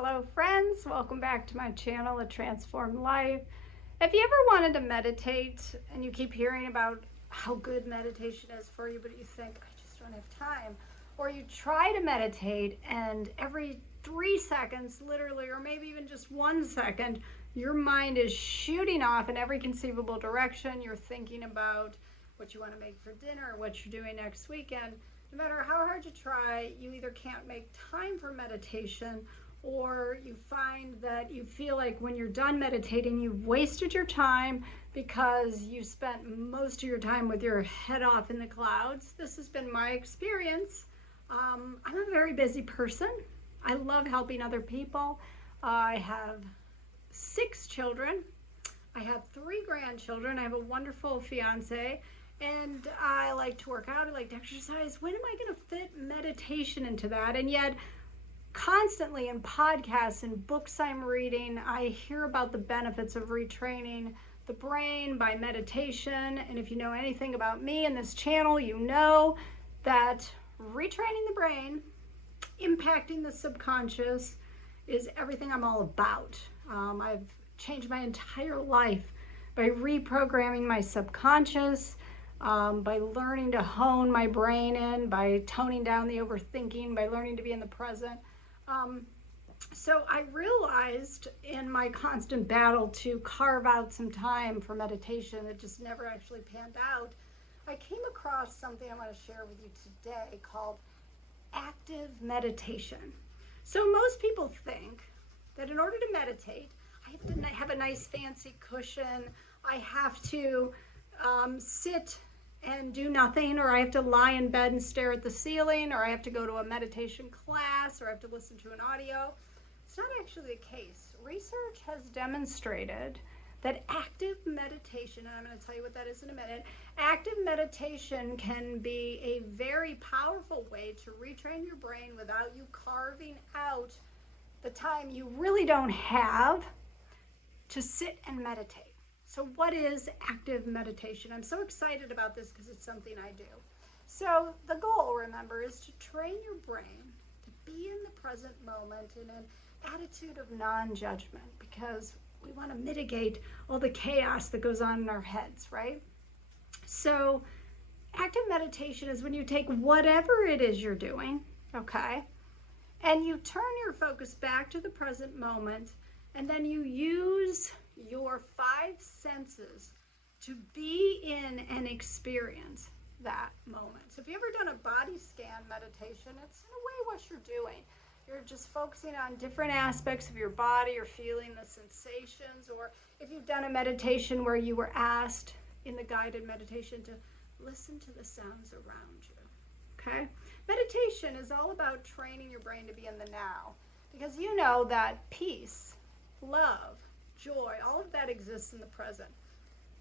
Hello friends, welcome back to my channel, A Transformed Life. If you ever wanted to meditate and you keep hearing about how good meditation is for you, but you think, I just don't have time, or you try to meditate and every 3 seconds, literally, or maybe even just 1 second, your mind is shooting off in every conceivable direction. You're thinking about what you want to make for dinner, what you're doing next weekend. No matter how hard you try, you either can't make time for meditation, or you find that you feel like when you're done meditating, you've wasted your time because you spent most of your time with your head off in the clouds. This has been my experience. I'm a very busy person. I love helping other people. I have 6 children. I have 3 grandchildren. I have a wonderful fiance. And I like to work out, I like to exercise. When am I going to fit meditation into that? And yet, constantly in podcasts and books I'm reading, I hear about the benefits of retraining the brain by meditation. And if you know anything about me and this channel, you know that retraining the brain, impacting the subconscious, is everything I'm all about. I've changed my entire life by reprogramming my subconscious, by learning to hone my brain in, by toning down the overthinking, by learning to be in the present. So I realized in my constant battle to carve out some time for meditation that just never actually panned out, I came across something I want to share with you today called active meditation. So most people think that in order to meditate, I have to have a nice fancy cushion, I have to sit and do nothing, or I have to lie in bed and stare at the ceiling, or I have to go to a meditation class, or I have to listen to an audio. It's not actually the case. Research has demonstrated that active meditation, and I'm going to tell you what that is in a minute, active meditation can be a very powerful way to retrain your brain without you carving out the time you really don't have to sit and meditate. So what is active meditation? I'm so excited about this because it's something I do. So the goal, remember, is to train your brain to be in the present moment in an attitude of non-judgment, because we want to mitigate all the chaos that goes on in our heads, right? So active meditation is when you take whatever it is you're doing, okay, and you turn your focus back to the present moment, and then you use your 5 senses to be in and experience that moment. So if you've ever done a body scan meditation, it's in a way what you're doing. You're just focusing on different aspects of your body or feeling the sensations. Or if you've done a meditation where you were asked in the guided meditation to listen to the sounds around you, okay? Meditation is all about training your brain to be in the now, because you know that peace, love, joy, all of that exists in the present.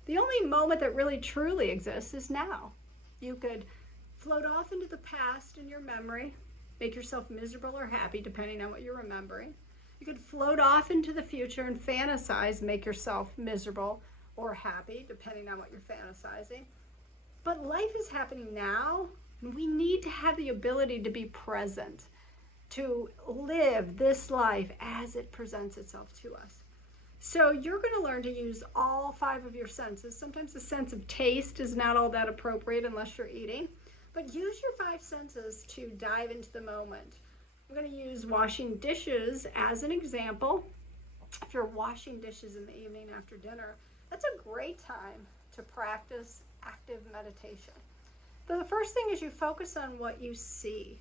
The only moment that really truly exists is now. You could float off into the past in your memory, make yourself miserable or happy depending on what you're remembering. You could float off into the future and fantasize, make yourself miserable or happy depending on what you're fantasizing. But life is happening now, and we need to have the ability to be present, to live this life as it presents itself to us. So you're going to learn to use all 5 of your senses. Sometimes the sense of taste is not all that appropriate unless you're eating, but use your 5 senses to dive into the moment. I'm going to use washing dishes as an example. If you're washing dishes in the evening after dinner, that's a great time to practice active meditation. So the first thing is you focus on what you see,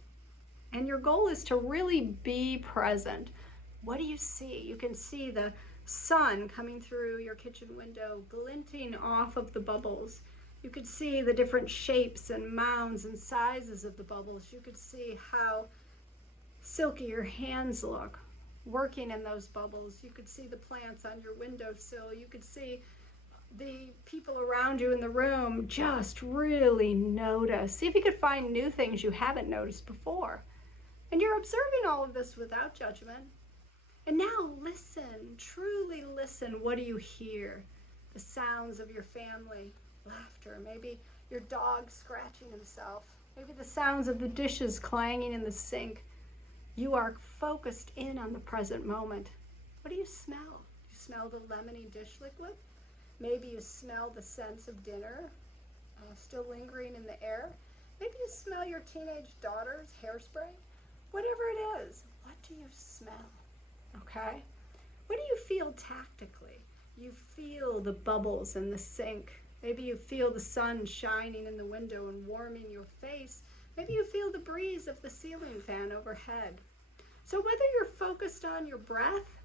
and your goal is to really be present. What do you see? You can see the sun coming through your kitchen window, glinting off of the bubbles. You could see the different shapes and mounds and sizes of the bubbles. You could see how silky your hands look working in those bubbles. You could see the plants on your windowsill. You could see the people around you in the room. Just really notice. See if you could find new things you haven't noticed before. And you're observing all of this without judgment. And now listen, truly listen. What do you hear? The sounds of your family, laughter, maybe your dog scratching himself, maybe the sounds of the dishes clanging in the sink. You are focused in on the present moment. What do you smell? You smell the lemony dish liquid? Maybe you smell the scents of dinner still lingering in the air. Maybe you smell your teenage daughter's hairspray. Whatever it is, what do you smell? Okay? What do you feel tactically? You feel the bubbles in the sink. Maybe you feel the sun shining in the window and warming your face. Maybe you feel the breeze of the ceiling fan overhead. So whether you're focused on your breath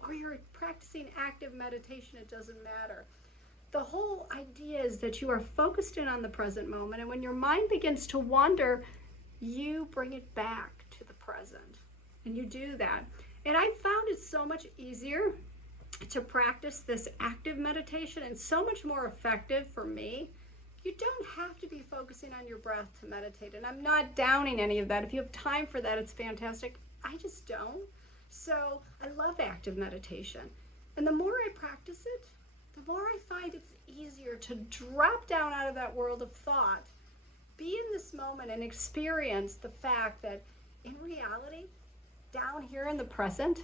or you're practicing active meditation, it doesn't matter. The whole idea is that you are focused in on the present moment, and when your mind begins to wander, you bring it back to the present. And you do that. And I found it so much easier to practice this active meditation and so much more effective for me. You don't have to be focusing on your breath to meditate. And I'm not downing any of that. If you have time for that, it's fantastic. I just don't. So I love active meditation. And the more I practice it, the more I find it's easier to drop down out of that world of thought, be in this moment and experience the fact that in reality, down here in the present,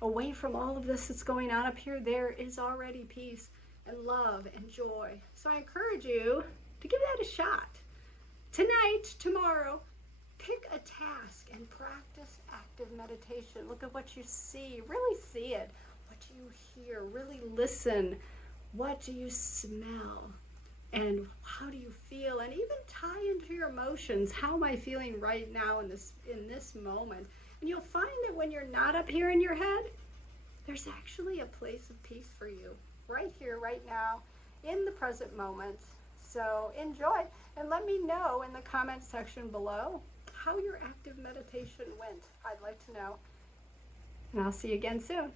away from all of this that's going on up here, there is already peace and love and joy. So I encourage you to give that a shot. Tonight, tomorrow, pick a task and practice active meditation. Look at what you see. Really see it. What do you hear? Really listen. What do you smell? And how do you feel? And even tie into your emotions. How am I feeling right now in this moment? And you'll find that when you're not up here in your head, there's actually a place of peace for you. Right here, right now, in the present moment. So enjoy. And let me know in the comment section below how your active meditation went. I'd like to know. And I'll see you again soon.